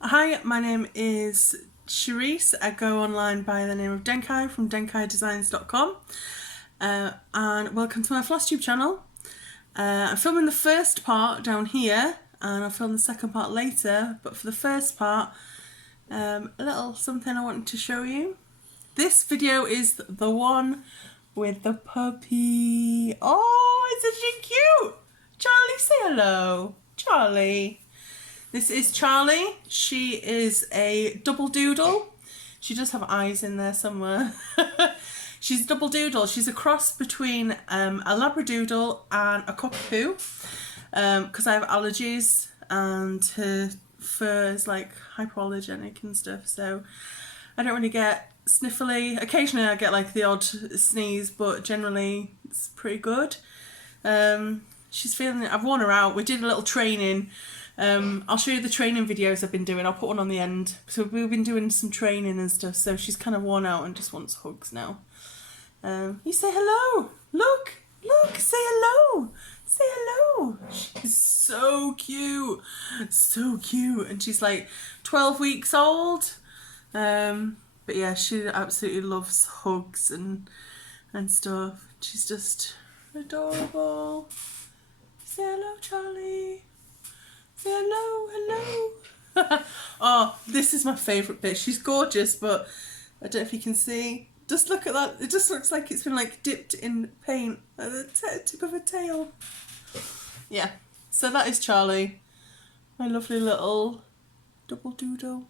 Hi, my name is Charisse. I go online by the name of Denkai from denkaidesigns.com, and welcome to my Flosstube channel. I'm filming the first part down here and I'll film the second part later, but for the first part, a little something I wanted to show you. This video is the one with the puppy. Oh, isn't she cute? Charlie, say hello. Charlie. This is Charlie. She is a double doodle. She does have eyes in there somewhere. She's a double doodle. She's a cross between a labradoodle and a cockapoo, because I have allergies and her fur is like hypoallergenic and stuff, so I don't really get sniffly. Occasionally I get like the odd sneeze, but generally it's pretty good. She's feeling it. I've worn her out. We did a little training. I'll show you the training videos I've been doing. I'll put one on the end. So we've been doing some training and stuff, so she's kind of worn out and just wants hugs now. You say hello. Look, say hello. Say hello. She's so cute. So cute. And she's like 12 weeks old. But yeah, she absolutely loves hugs and stuff. She's just adorable. Say hello, Charlie. Say hello. Oh, this is my favourite bit. She's gorgeous, but I don't know if you can see. Just look at that. It just looks like it's been like dipped in paint at the tip of her tail. Yeah, so that is Charlie. My lovely little double doodle.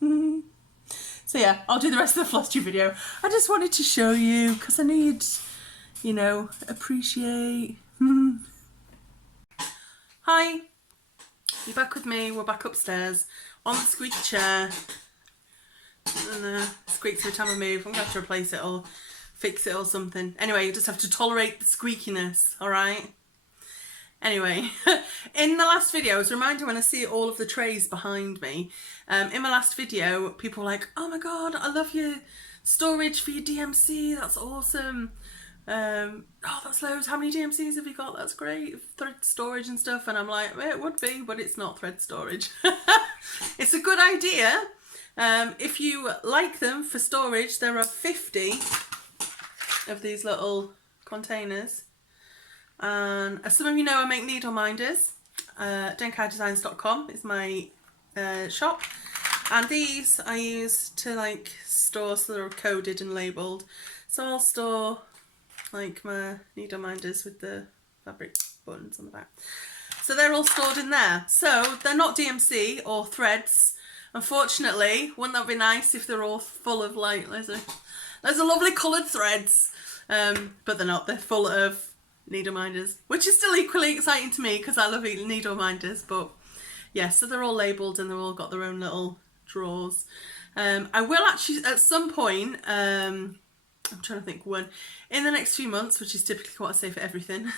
So yeah, I'll do the rest of the Flosstube video. I just wanted to show you because I knew you'd, appreciate. Hi, you're back with me. We're back upstairs on the squeaky chair. And squeaks every time I move. I'm going to have to replace it or fix it or something. Anyway, you just have to tolerate the squeakiness, alright? Anyway, in the last video, I was reminded when I see all of the trays behind me. In my last video, people were like, oh my god, I love your storage for your DMC. That's awesome. Oh, that's loads. How many DMCs have you got? That's great. Thread storage and stuff. And I'm like, well, it would be, but it's not thread storage. It's a good idea. If you like them for storage, there are 50 of these little containers. And as some of you know, I make needle minders. Denkaidesigns.com is my shop. And these I use to like store, so they're coded and labelled. So I'll store like my needle minders with the fabric buttons on the back. So they're all stored in there. So they're not DMC or threads. Unfortunately, wouldn't that be nice if they're all full of like, there's a lovely coloured threads, but they're not. They're full of needle minders, which is still equally exciting to me because I love eating needle minders. But yeah, so they're all labelled and they've all got their own little drawers. I will actually at some point, I'm trying to think when, in the next few months, which is typically what I say for everything,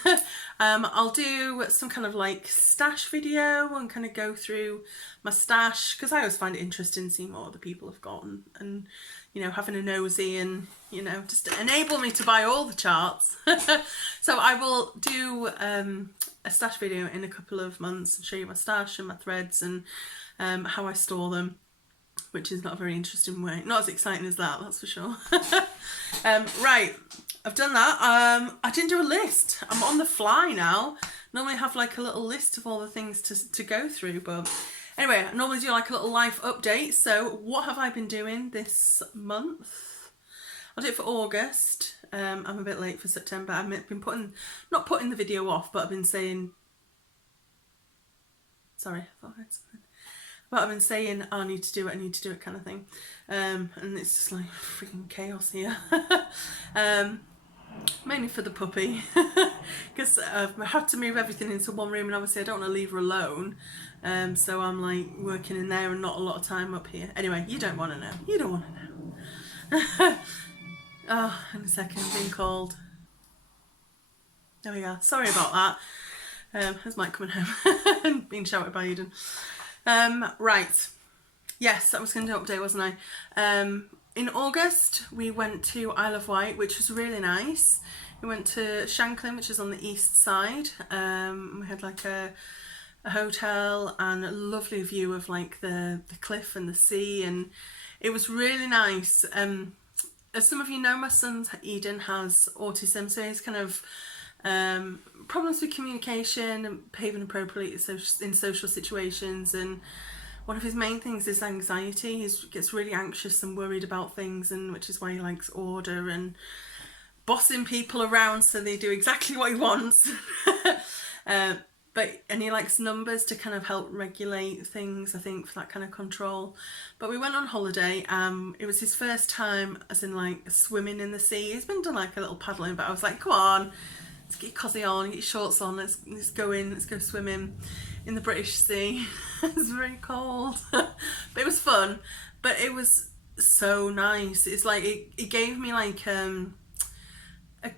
I'll do some kind of like stash video and kind of go through my stash, because I always find it interesting seeing what other people have got and having a nosy and, just to enable me to buy all the charts. So I will do a stash video in a couple of months and show you my stash and my threads and how I store them, which is not a very interesting way. Not as exciting as that, that's for sure. Right, I've done that. I didn't do a list. I'm on the fly now. Normally I have like a little list of all the things to go through, but anyway, I normally do like a little life update. So what have I been doing this month? I'll do it for August. I'm a bit late for September. I've been not putting the video off, but I've been saying, sorry, I thought I had something. But I've been saying, oh, I need to do it kind of thing. And it's just like freaking chaos here. Mainly for the puppy. Because I've had to move everything into one room and obviously I don't want to leave her alone. So I'm like working in there and not a lot of time up here. Anyway, you don't want to know. You don't want to know. Oh, in a second, I'm being called. There we go. Sorry about that. There's Mike coming home and being shouted by Eden. Right, yes, that was going to do an update, wasn't I? In August we went to Isle of Wight, which was really nice. We went to Shanklin, which is on the east side. We had like a a hotel and a lovely view of like the cliff and the sea, and it was really nice. As some of you know, my son Eden has autism, so he's kind of problems with communication and behaving appropriately in social situations, and one of his main things is anxiety. He gets really anxious and worried about things, and which is why he likes order and bossing people around so they do exactly what he wants. And he likes numbers to kind of help regulate things, I think, for that kind of control. But we went on holiday. It was his first time as in like swimming in the sea. He's been done like a little paddling, but I was like, come on, let's get your cosy on, get your shorts on, let's go swimming in the British Sea. It was very cold. But it was fun. But it was so nice. It's like it gave me like a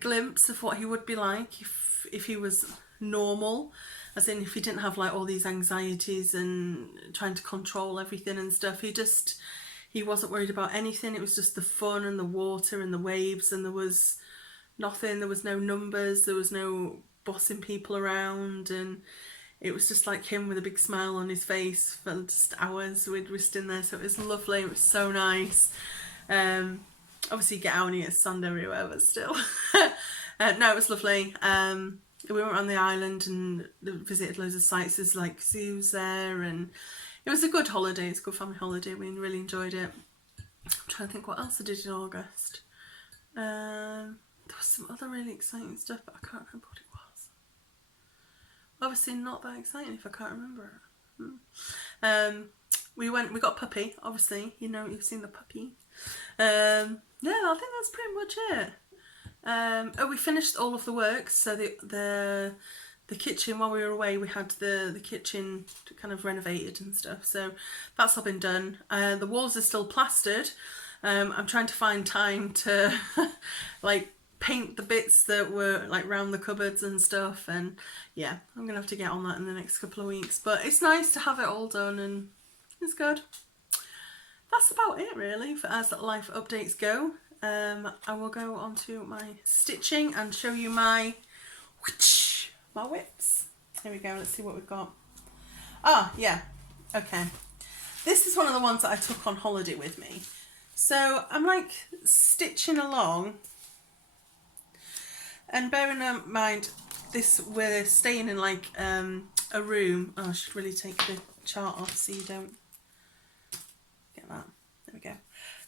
glimpse of what he would be like if he was normal, as in if he didn't have like all these anxieties and trying to control everything and stuff. He wasn't worried about anything. It was just the fun and the water and the waves, and there was nothing, there was no numbers, there was no bossing people around, and it was just like him with a big smile on his face for just hours. We'd just in there, so it was lovely. It was so nice. Obviously get out and eat sand everywhere, but still. No, it was lovely. We went around the island and visited loads of sites. There's like zoos there, and it was a good holiday. It's a good family holiday. We really enjoyed it. I'm trying to think what else I did in August. There was some other really exciting stuff, but I can't remember what it was. Obviously not that exciting if I can't remember it. We got a puppy, obviously, you know, you've seen the puppy. Yeah, I think that's pretty much it. We finished all of the work, so the kitchen, while we were away, we had the kitchen kind of renovated and stuff, so that's all been done. The walls are still plastered. I'm trying to find time to like paint the bits that were like round the cupboards and stuff, and yeah, I'm gonna have to get on that in the next couple of weeks, but it's nice to have it all done and it's good. That's about it really for as life updates go. I will go on to my stitching and show you my whips. Here we go, let's see what we've got. Ah, yeah, okay. This is one of the ones that I took on holiday with me. So I'm like stitching along, and bearing in mind we're staying in like a room. Oh, I should really take the chart off so you don't get that. There we go.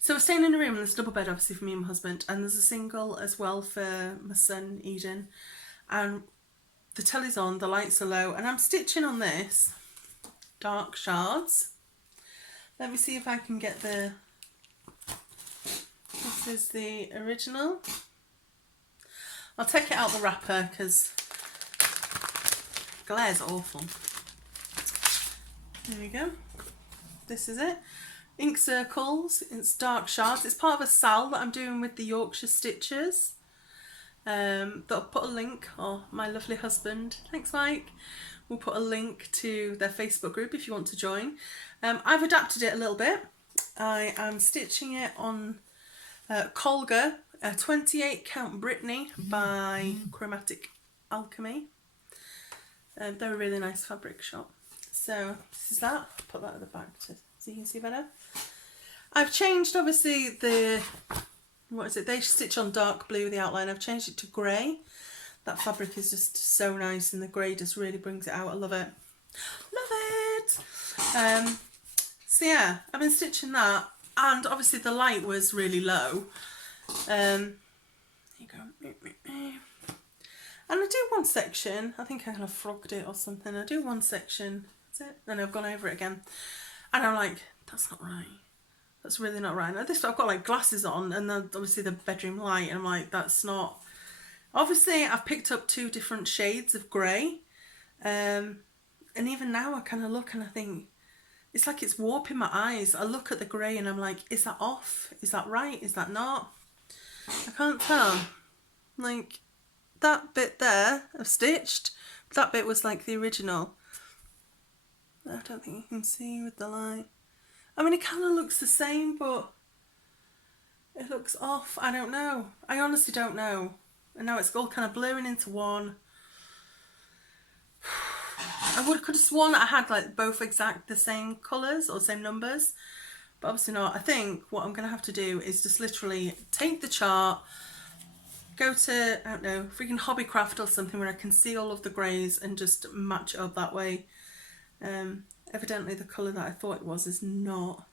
So we're staying in a room, and there's a double bed obviously for me and my husband, and there's a single as well for my son Eden, and the telly's on, the lights are low, and I'm stitching on this dark shards. Let me see if I can get this is the original. I'll take it out the wrapper because glare's awful. There we go. This is it. Ink circles, it's dark shards. It's part of a sal that I'm doing with the Yorkshire Stitchers. That I'll put a link, or my lovely husband, thanks Mike, we'll put a link to their Facebook group if you want to join. I've adapted it a little bit. I am stitching it on Colga, a 28 count Brittany by Chromatic Alchemy. They're a really nice fabric shop. So this is that. I'll put that at the back so you can see better. I've changed obviously they stitch on dark blue, the outline. I've changed it to grey. That fabric is just so nice, and the grey just really brings it out. I love it. Love it! So yeah, I've been stitching that, and obviously the light was really low. There you go. And I do one section, I think I kind of frogged it or something. I do one section, that's it, then I've gone over it again. And I'm like, that's not right. That's really not right. Now this, I've got like glasses on, and then obviously the bedroom light, and I'm like, that's not. Obviously I've picked up 2 different shades of grey, and even now I kind of look and I think, it's like it's warping my eyes. I look at the grey and I'm like, is that off? Is that right? Is that not? I can't tell. Like, that bit there I've stitched, that bit was like the original. I don't think you can see with the light. I mean, it kind of looks the same, but it looks off. I don't know. I honestly don't know. And now it's all kind of blurring into one. could have sworn that I had like both exact the same colours or same numbers, but obviously not. I think what I'm going to have to do is just literally take the chart, go to, I don't know, freaking Hobbycraft or something where I can see all of the greys and just match it up that way. Evidently the colour that I thought it was is not.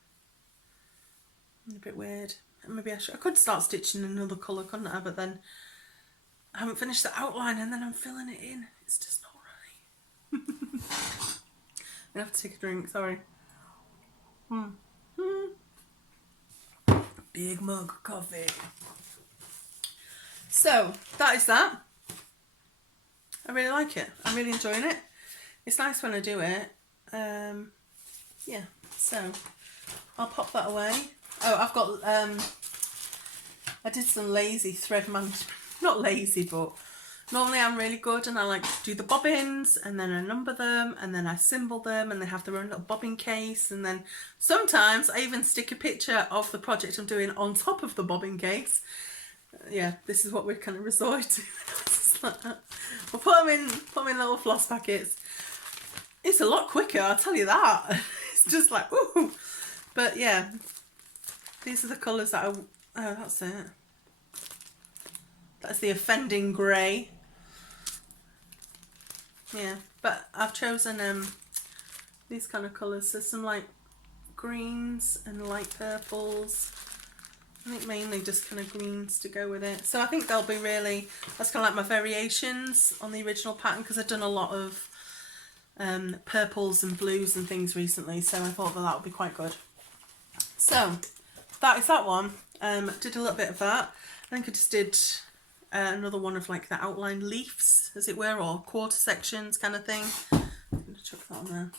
A bit weird. Maybe I could start stitching another colour, couldn't I? But then I haven't finished the outline and then I'm filling it in. It's just not right. I have to take a drink, sorry. Big mug of coffee. So that is that. I really like it. I'm really enjoying it. It's nice when I do it. Yeah, so I'll pop that away. Oh, I've got, I did some lazy thread management. Not lazy, but normally I'm really good and I like to do the bobbins and then I number them and then I symbol them and they have their own little bobbin case, and then sometimes I even stick a picture of the project I'm doing on top of the bobbin case. Yeah, this is what we're kind of resorted to. We'll put them in little floss packets. It's a lot quicker, I'll tell you that. It's just like, ooh. But yeah, these are the colours that oh, that's it. That's the offending grey. Yeah, but I've chosen these kind of colours. So some like greens and light purples. I think mainly just kind of greens to go with it. So I think they'll be really, that's kind of like my variations on the original pattern, because I've done a lot of purples and blues and things recently, so I thought that would be quite good. So that is that one. Did a little bit of that. I think I just did another one of like the outline leaves, as it were, or quarter sections kind of thing. I'm going to chuck that on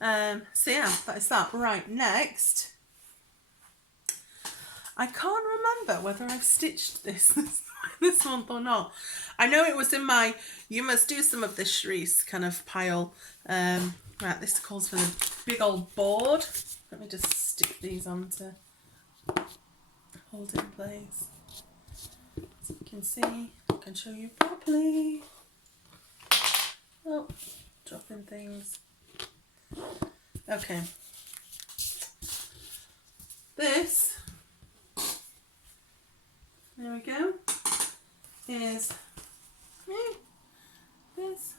there. So yeah, that is that. Right, next. I can't remember whether I've stitched this this month or not. I know it was in my you must do some of this, Shreese kind of pile. Right, this calls for the big old board. Let me just stick these on to hold it in place. So you can see, I can show you properly. Oh, dropping things. Okay. This, there we go, is this.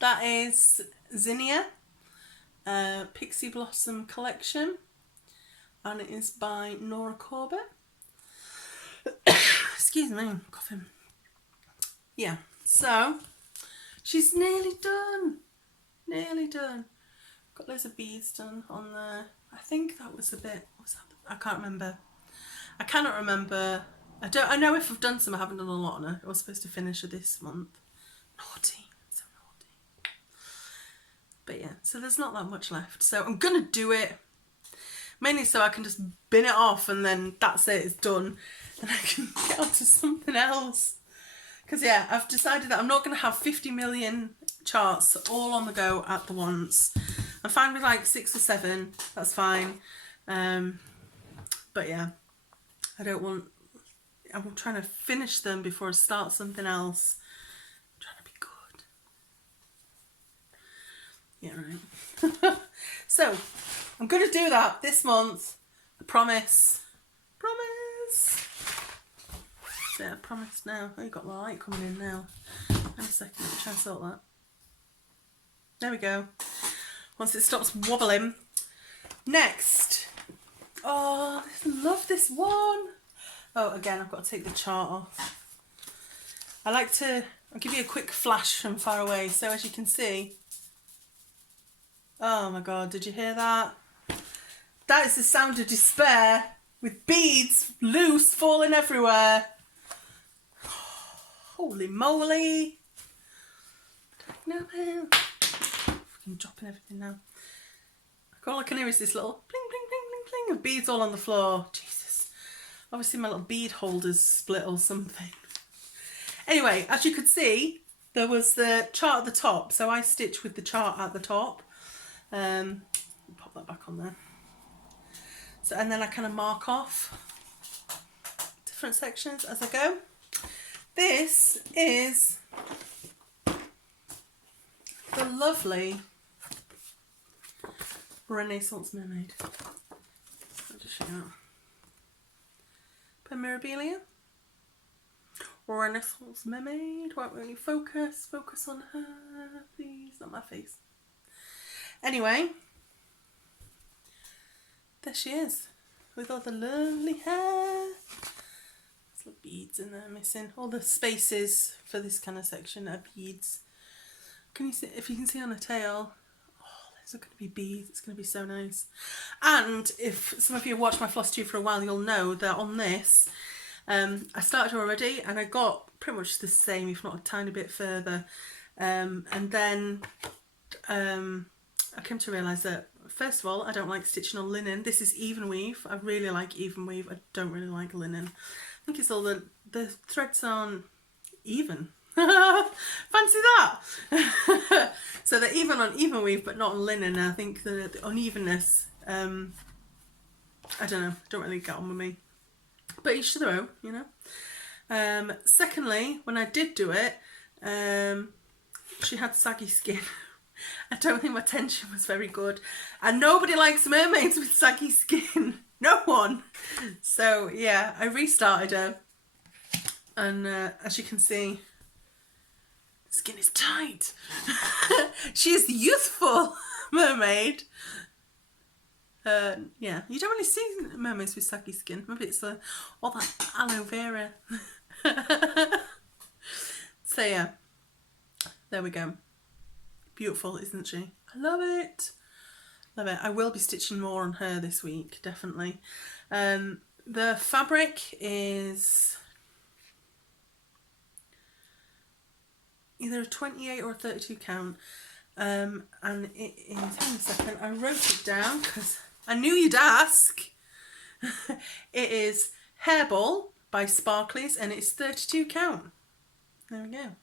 That is Zinnia Pixie Blossom Collection, and it is by Nora Corbett. Excuse me, I'm coughing. Yeah, so she's nearly done. Nearly done. Got loads of beads done on there. I think that was a bit. Was that? I can't remember. I cannot remember. I know if I've done some. I haven't done a lot on her. I was supposed to finish her this month. Naughty. So naughty. But yeah, so there's not that much left. So I'm gonna do it. Mainly so I can just bin it off and then that's it, it's done. And I can get on to something else. Because yeah, I've decided that I'm not going to have 50 million charts all on the go at the once. I'm fine with like 6 or 7, that's fine. But yeah, I'm trying to finish them before I start something else. I'm trying to be good. Yeah, right. So, I'm going to do that this month. I promise. Promise. So yeah, I promise now. Oh, you've got the light coming in now. Wait a second, let me try and sort that. There we go. Once it stops wobbling. Next. Oh, I love this one. Oh, again, I've got to take the chart off. I'll give you a quick flash from far away. So as you can see, oh my God, did you hear that? That is the sound of despair with beads loose, falling everywhere. Holy moly. No, I'm dropping everything now. All I can hear is this little bling, bling, bling, bling, bling of beads all on the floor. Jesus. Obviously my little bead holder's split or something. Anyway, as you could see, there was the chart at the top. So I stitched with the chart at the top. Pop that back on there. So, and then I kind of mark off different sections as I go. This is the lovely Renaissance Mermaid. I'll just show you that. By Mirabilia. Renaissance Mermaid. Won't really focus. Focus on her, please. Not my face. Anyway, there she is. With all the lovely hair. There's little beads in there missing. All the spaces for this kind of section are beads. Can you see? If you can see on her tail, oh, there's going to be beads. It's going to be so nice. And if some of you have watched my Flosstube for a while, you'll know that on this, I started already and I got pretty much the same, if not a tiny bit further. And then I came to realise that, first of all, I don't like stitching on linen. This is even weave. I really like even weave. I don't really like linen. I think it's all the threads aren't even. Fancy that! So they're even on even weave, but not on linen. I think the unevenness, I don't know, don't really get on with me. But each to their own, you know. Secondly, when I did do it, she had saggy skin. I don't think my tension was very good. And nobody likes mermaids with saggy skin. No one. So, yeah, I restarted her. And as you can see, the skin is tight. She is the youthful mermaid. Yeah, you don't really see mermaids with saggy skin. Maybe it's all that aloe vera. So, yeah, there we go. Beautiful, isn't she? I love it. Love it. I will be stitching more on her this week, definitely. The fabric is either a 28 or a 32 count. And it is, hang on a second, I wrote it down because I knew you'd ask. It is Hairball by Sparklies and it's 32 count. There we go.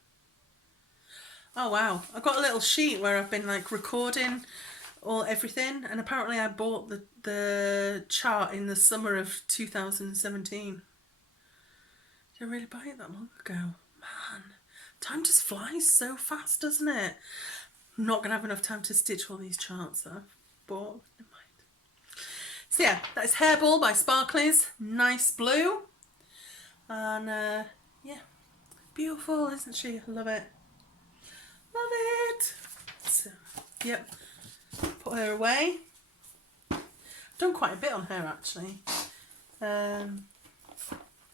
Oh wow, I've got a little sheet where I've been like recording everything, and apparently I bought the chart in the summer of 2017. Did I really buy it that long ago? Man, time just flies so fast, doesn't it? I'm not going to have enough time to stitch all these charts that I've bought. Never mind. So yeah, that's Hairball by Sparklies. Nice blue. And yeah, beautiful, isn't she? I love it. Love it. So, yep. Put her away. I've done quite a bit on her actually. At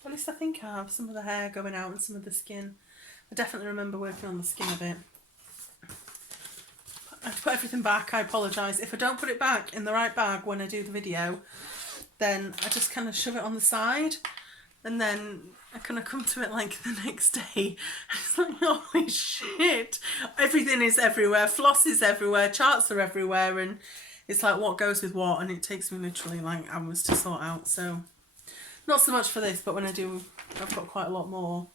least I think I have some of the hair going out and some of the skin. I definitely remember working on the skin a bit. I have to put everything back. I apologise. If I don't put it back in the right bag when I do the video, then I just kind of shove it on the side. And then I kind of come to it like the next day. It's like, holy shit. Everything is everywhere. Floss is everywhere. Charts are everywhere. And it's like what goes with what. And it takes me literally like hours to sort out. So not so much for this, but when I do, I've got quite a lot more.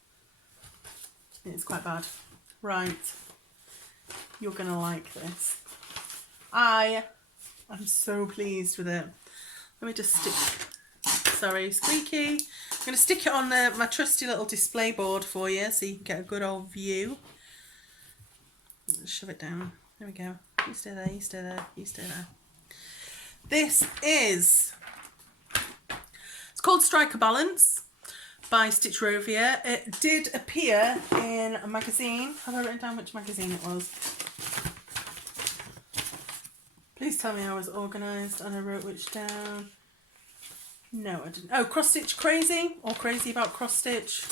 It's quite bad. Right. You're going to like this. I am so pleased with it. Let me just stick... Sorry, squeaky. I'm going to stick it on my trusty little display board for you so you can get a good old view. Just shove it down. There we go. You stay there, you stay there, you stay there. This is... It's called Striker Balance by Stitch Rovia. It did appear in a magazine. Have I written down which magazine it was? Please tell me I was organised and I wrote which down. No, I didn't. Oh, Cross Stitch Crazy or Crazy About Cross Stitch.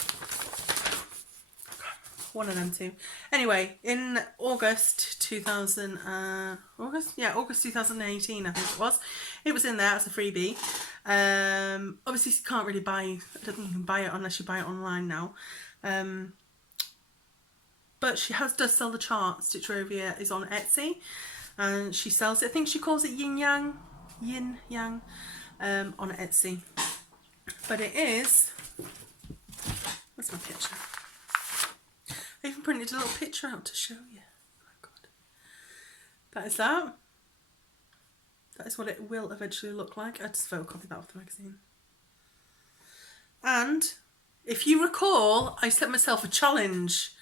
One of them two. Anyway, in August 2018, I think it was. It was in there as a freebie. Obviously, you can't really buy. I don't think you can buy it unless you buy it online now. But she does sell the chart. Stitch Rovia is on Etsy, and she sells it. I think she calls it Yin Yang. On Etsy, but it is. Where's my picture? I even printed a little picture out to show you. Oh my god, that is that. That is what it will eventually look like. I just photocopied that off the magazine. And if you recall, I set myself a challenge.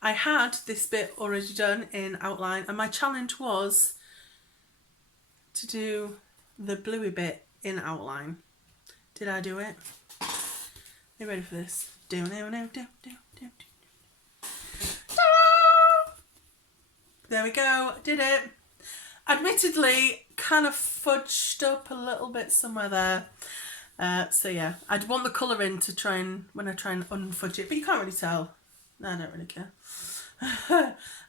I had this bit already done in outline, and my challenge was to do the bluey bit in outline. Did I do it? Are you ready for this? Do. There we go, did it. Admittedly, kind of fudged up a little bit somewhere there. So yeah, I'd want the colour in to try and, when I try and unfudge it, but you can't really tell. I don't really care.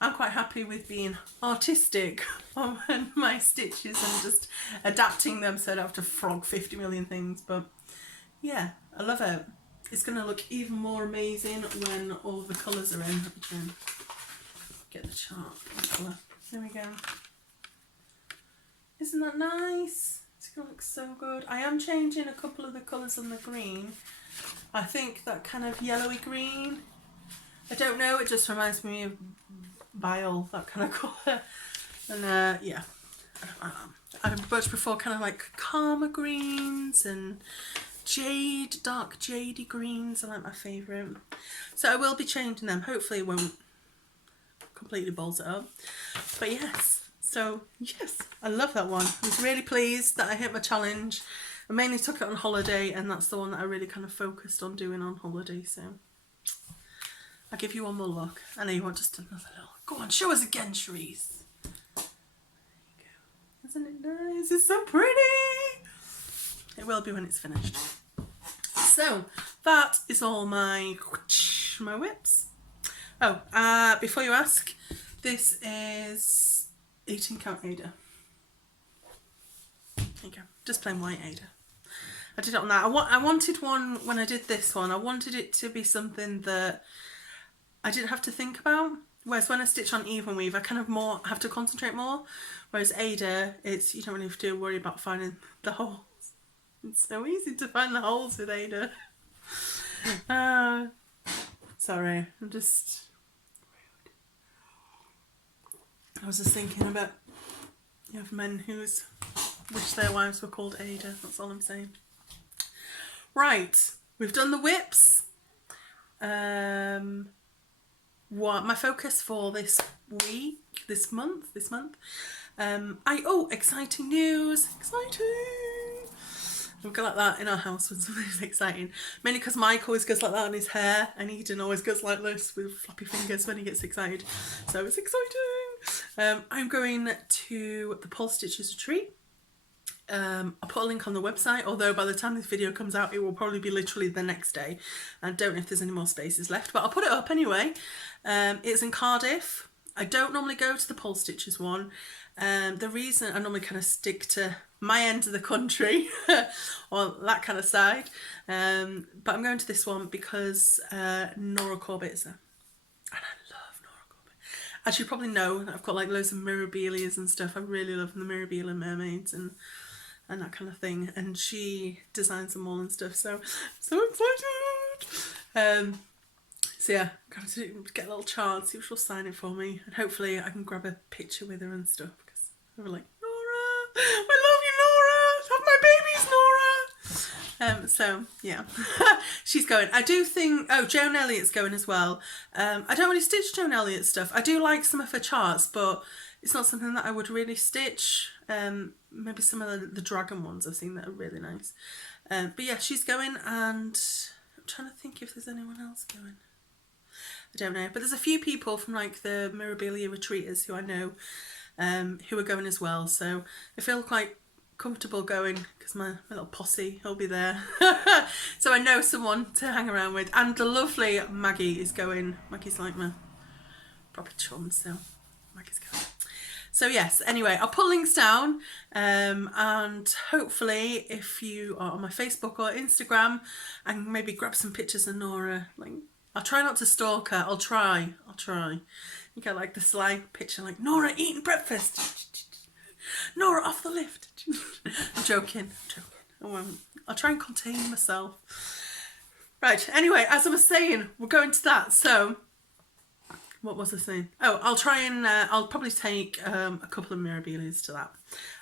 I'm quite happy with being artistic on my stitches and just adapting them so I don't have to frog 50 million things, but yeah, I love it. It's going to look even more amazing when all the colours are in. Let me try and get the chart colour. There we go. Isn't that nice? It's going to look so good. I am changing a couple of the colours on the green. I think that kind of yellowy green, I don't know, it just reminds me of bile, that kind of colour. And yeah, I much prefer kind of like calmer greens and jade, dark jadey greens are like my favourite. So I will be changing them. Hopefully it won't completely balls it up. But yes, so yes, I love that one. I was really pleased that I hit my challenge. I mainly took it on holiday, and that's the one that I really kind of focused on doing on holiday. So I'll give you one more look. I know you want just another little. Go on, show us again, Cherise. There you go. Isn't it nice? It's so pretty. It will be when it's finished. So that is all my whips. Oh, before you ask, this is 18 count Ada. There you go. Just plain white Ada. I did it on that. I wanted one, when I did this one, I wanted it to be something that I didn't have to think about. Whereas when I stitch on even weave, I kind of more have to concentrate more. Whereas Ada, it's, you don't really have to worry about finding the holes. It's so easy to find the holes with Ada. Sorry, I'm just rude. I was just thinking about, you have men who wish their wives were called Ada. That's all I'm saying. Right, we've done the whips. What my focus for this week, this month. Exciting news! Exciting! We go like that in our house when something's exciting. Mainly because Mike always goes like that on his hair, and Eden always goes like this with floppy fingers when he gets excited. So it's exciting! I'm going to the Paul Stitches retreat. I'll put a link on the website, although by the time this video comes out it will probably be literally the next day. I don't know if there's any more spaces left, but I'll put it up anyway. It's in Cardiff. I don't normally go to the Paul Stitches one. The reason I normally kind of stick to my end of the country or that kind of side, but I'm going to this one because Nora Corbett is there, and I love Nora Corbett. As you probably know, I've got like loads of Mirabilias and stuff. I really love the Mirabilia mermaids and that kind of thing, and she designs them all and stuff, so excited. So yeah, I'm going to get a little chart, see if she'll sign it for me, and hopefully I can grab a picture with her and stuff, because I'm like, Nora, I love you, Nora, have my babies, Nora. So yeah, she's going. I do think, Joan Elliott's going as well. I don't really stitch Joan Elliott stuff. I do like some of her charts, but it's not something that I would really stitch. Maybe some of the dragon ones I've seen that are really nice. But yeah, she's going, and I'm trying to think if there's anyone else going. I don't know, but there's a few people from like the Mirabilia retreaters who I know who are going as well, so I feel quite comfortable going because my little posse will be there. So I know someone to hang around with, and the lovely Maggie is going. Maggie's like my proper chum, so Maggie's going. So yes, anyway, I'll put links down, and hopefully if you are on my Facebook or Instagram, I can maybe grab some pictures of Nora. Like, I'll try not to stalk her. I'll try. You get like the sly picture, like Nora eating breakfast. Nora off the lift. I'm joking. I won't. I'll try and contain myself. Right. Anyway, as I was saying, we're going to that. So, what was I saying? Oh, I'll try and I'll probably take a couple of Mirabilias to that,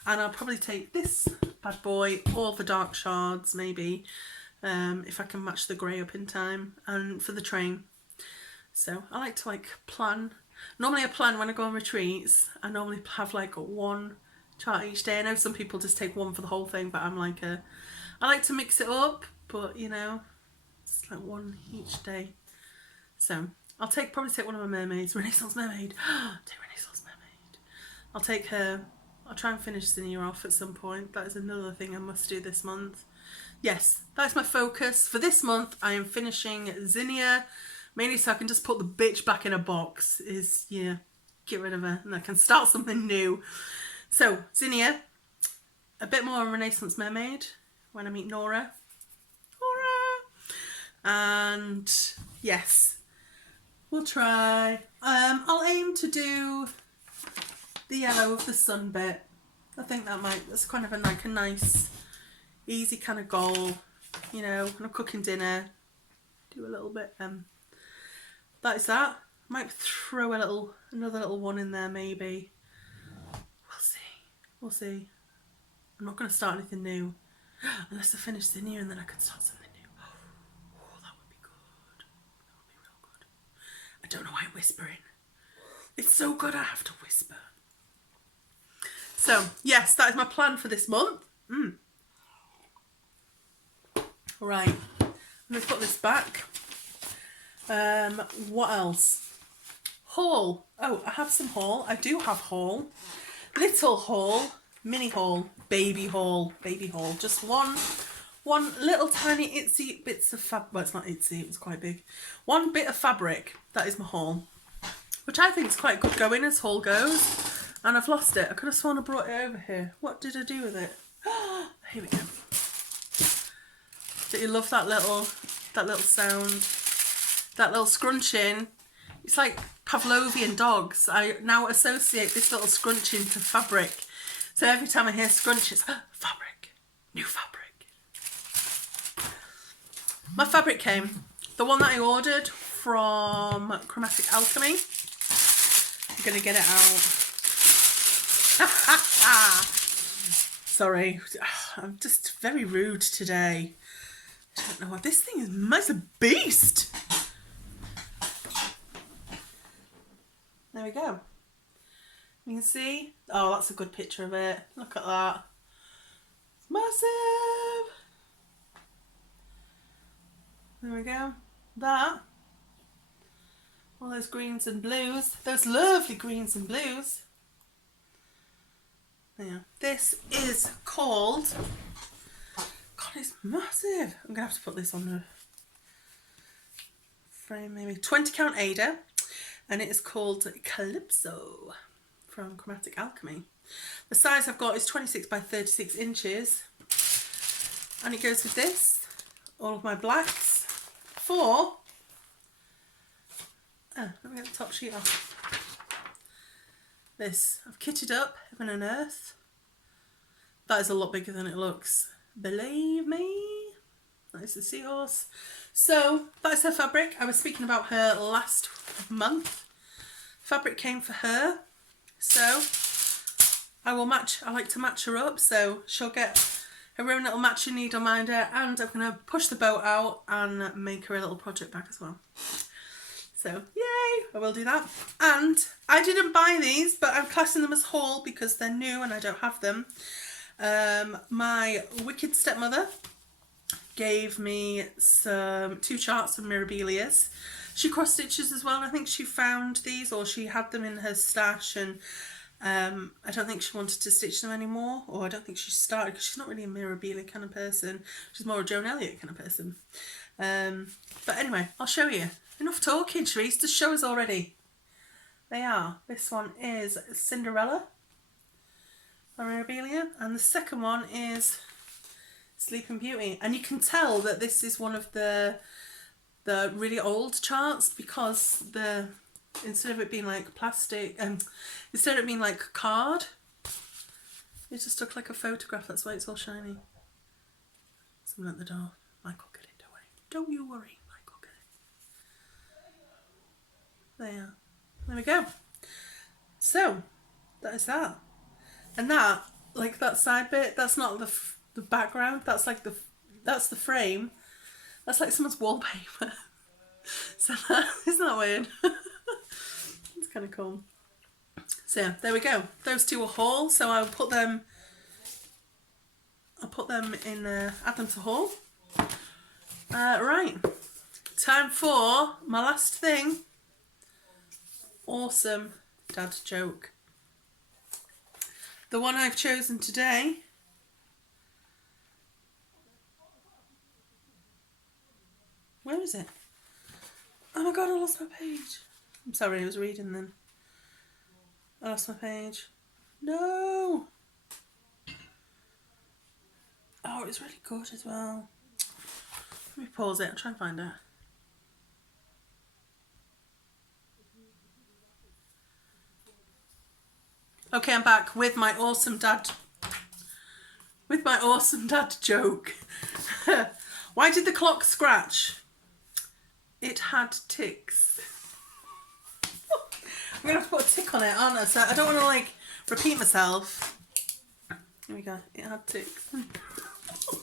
and I'll probably take this bad boy, all the dark shards maybe. if I can match the grey up in time, and for the train. So I like to like plan. Normally I plan when I go on retreats. I normally have like one chart each day. I know some people just take one for the whole thing, but I'm like I like to mix it up, but you know, it's like one each day. So I'll probably take one of my mermaids, Renaissance Mermaid. Take Renaissance Mermaid. I'll take her. I'll try and finish Zinnia off at some point. That is another thing I must do this month. Yes, that's my focus. For this month, I am finishing Zinnia, mainly so I can just put the bitch back in a box. Get rid of her and I can start something new. So, Zinnia, a bit more on Renaissance Mermaid when I meet Nora. And yes, we'll try. I'll aim to do the yellow of the sun bit. I think that's kind of like a nice, easy kind of goal. You know, when I'm cooking dinner, do a little bit. That is that. Might throw another little one in there maybe. We'll see. I'm not going to start anything new unless I finish Zinnia and then I can start something new. Oh, that would be good. That would be real good. I don't know why I'm whispering. It's so good I have to whisper. So, yes, that is my plan for this month. Right, I'm going to put this back. What else? Haul. Oh, I have some haul. I do have haul. Little haul, mini haul, baby haul. Just one little tiny itsy bits of fabric. Well, it's not itsy, it's quite big. One bit of fabric. That is my haul, which I think is quite good going as haul goes. And I've lost it. I could have sworn I brought it over here. What did I do with it? Here we go. Don't you love that little sound? That little scrunching. It's like Pavlovian dogs. I now associate this little scrunching to fabric. So every time I hear scrunch, it's fabric. New fabric. My fabric came. The one that I ordered from Chromatic Alchemy. I'm going to get it out. Sorry, I'm just very rude today. I don't know what this thing is. It's a beast. There we go. You can see. Oh, that's a good picture of it. Look at that. It's massive. There we go. That. All those greens and blues. Those lovely greens and blues. Yeah. This is called, God, it's massive. I'm going to have to put this on the frame maybe. 20 count Ada. And it is called Calypso from Chromatic Alchemy. The size I've got is 26 by 36 inches. And it goes with this. All of my blacks for, let me get the top sheet off. This, I've kitted up Heaven and Earth. That is a lot bigger than it looks. Believe me. That is the seahorse. So, that's her fabric. I was speaking about her last month. Fabric came for her. So, I like to match her up. So, she'll get her own little matching needle minder. And I'm going to push the boat out and make her a little project bag as well. So, yay, I will do that. And I didn't buy these, but I'm classing them as haul because they're new and I don't have them. My wicked stepmother gave me two charts of Mirabilias. She cross stitches as well, and I think she found these, or she had them in her stash, and I don't think she wanted to stitch them anymore, or I don't think she started, because she's not really a Mirabilia kind of person. She's more a Joan Elliott kind of person. But anyway, I'll show you. Enough talking, Sharice, just show us already. They are. This one is Cinderella by Mirabilia, and the second one is Sleeping Beauty. And you can tell that this is one of the really old charts, because instead of it being like plastic, instead of it being like card, it just looked like a photograph. That's why it's all shiny. Someone at the door. Michael, get it, don't worry. Don't you worry, Michael, get it. There. There we go. So, that is that. And that side bit, that's not the background, that's like that's the frame. That's like someone's wallpaper. So isn't that weird? It's kind of cool. So yeah, there we go. Those two are haul. So I'll put them in. Add them to haul. Right. Time for my last thing. Awesome dad joke. The one I've chosen today. Where is it? Oh my god, I lost my page. I'm sorry, I was reading then. I lost my page. No! Oh, it's really good as well. Let me pause it and try and find it. Okay, I'm back with my awesome dad joke. Why did the clock scratch? It had ticks. I'm going to have to put a tick on it, aren't I? So I don't want to like repeat myself. Here we go. It had ticks.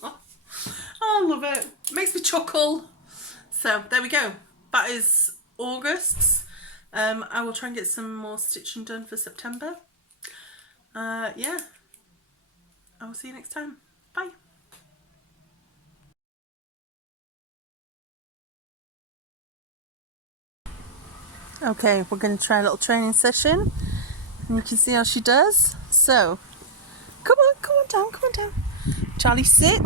I love it. It makes me chuckle. So there we go. That is August's. I will try and get some more stitching done for September. Yeah. I will see you next time. Bye. Okay, we're going to try a little training session. And you can see how she does. So, come on down. Charlie, sit.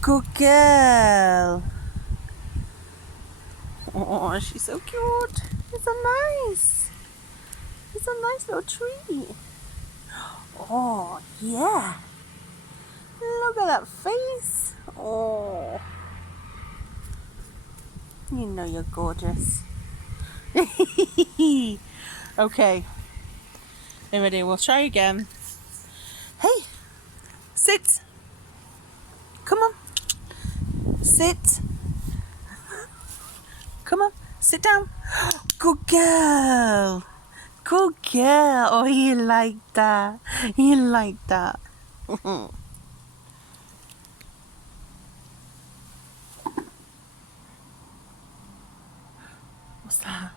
Good girl. Oh, she's so cute. It's a nice little tree. Oh, yeah. Look at that face. Oh. You know you're gorgeous. Okay. Ready? We'll try again. Hey, sit. Come on. Sit. Come on, sit down. Good girl. Good girl. Oh, you like that. You like that. What's that?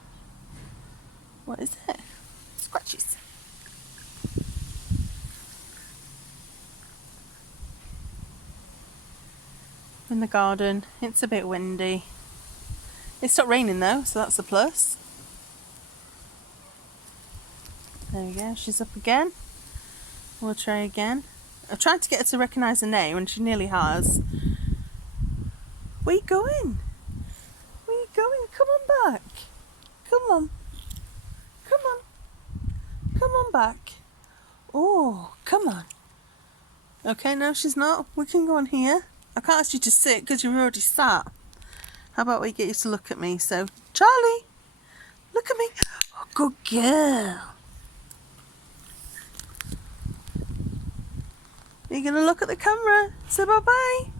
What is it? Scratches. In the garden. It's a bit windy. It stopped raining though, so that's a plus. There we go, she's up again. We'll try again. I've tried to get her to recognise the name and she nearly has. Where you going? Where you going? Come on back. Come on. Come on. Come on back. Oh, come on. Okay, no she's not. We can go on here. I can't ask you to sit because you've already sat. How about we get you to look at me? So, Charlie, look at me. Oh, good girl. You're going to look at the camera. Say bye-bye.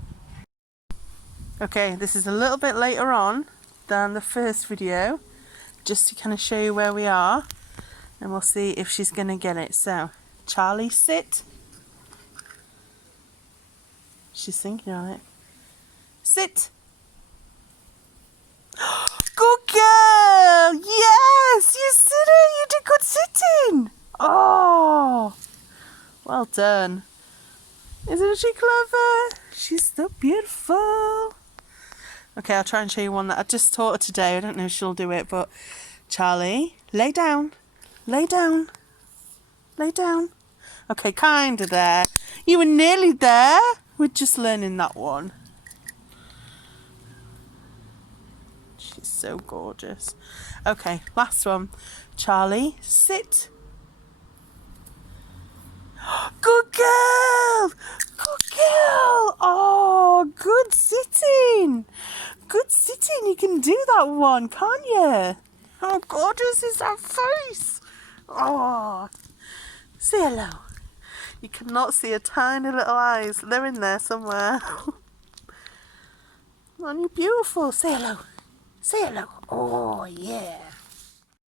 Okay, this is a little bit later on than the first video, just to kind of show you where we are. And we'll see if she's going to get it. So, Charlie, sit. She's thinking on it. Sit. Good girl! Yes! You did it! You did good sitting! Oh! Well done. Isn't she clever? She's so beautiful. Okay, I'll try and show you one that I just taught her today. I don't know if she'll do it, but Charlie, lay down. Lay down. Lay down. Okay, kinda there. You were nearly there. We're just learning that one. She's so gorgeous. Okay, last one. Charlie, sit. Good girl! Good girl! Oh, good sitting! Good sitting. You can do that one, can't you? How gorgeous is that face? Oh, say hello. You cannot see her tiny little eyes. They're in there somewhere. Aren't you beautiful? Say hello. Say hello. Oh, yeah.